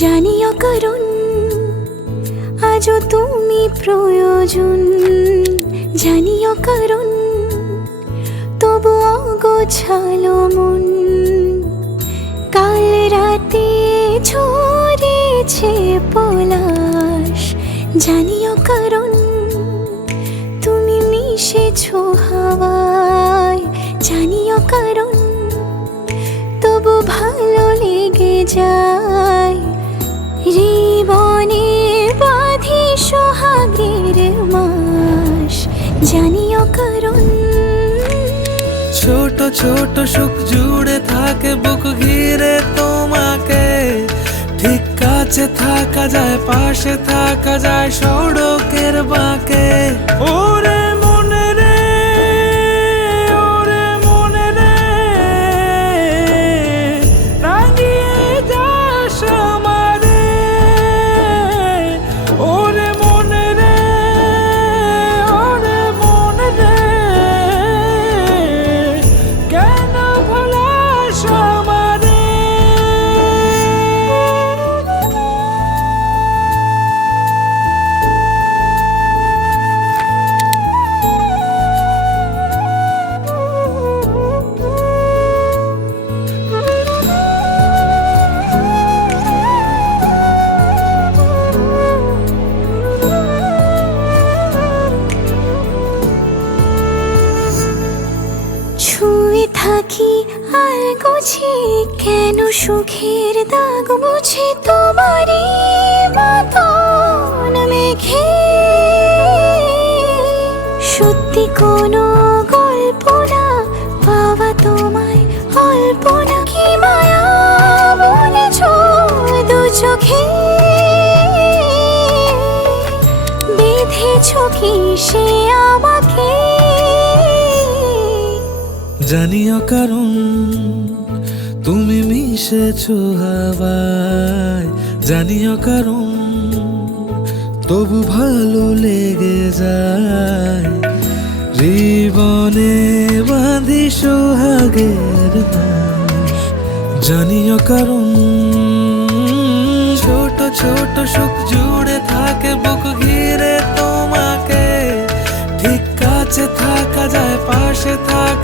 জানিও কারণ আজও তুমি প্রয়োজন, জানিও কারণ তবু অগোছালো মন। কাল রাতে ঝরেছে পলাশ, জানিও কারণ তুমি মিশেছো হাওয়ায়, জানিও কারণ তবু ভালো লেগে যায়। জীবনে বাঁধি সোহাগের মাস, জানিও কারণ ছোট ছোট সুখ জুড়ে থাকে বুক ঘিরে তোমাকে। ঠিক কাছে থাকা যায়, পাশে থাকা যায় সড়কের বাঁকে। ওরে মনে রে, ওরে মনে রে, রাঙিয়ে যাস আমারে। ওরে মনে রে, ওরে মনে রে, কেন ভোলাস আমারে। ছুঁয়ে থাকি আর গোছে কেন সুখের দাগ বুঝে তোমারই মতন মেঘে। সত্যি কোনো গল্প না পাওয়া তোমায় অল্প না, কি মায়া বলেছ দু চোখে। বেঁধেছ কি সে আমাকে, জানিও কারণ তুমি মিশেছো হাওয়ায়, জানিও কারণ তবু ভালো লেগে যায়। জীবনে বাঁধি সোহাগের মাস, জানিও কারণ ছোট ছোট সুখ জুড়ে থাকে বুক ঘিরে তোমাকে। ঠিক কাছে থাকা যায়, পাশে থাকা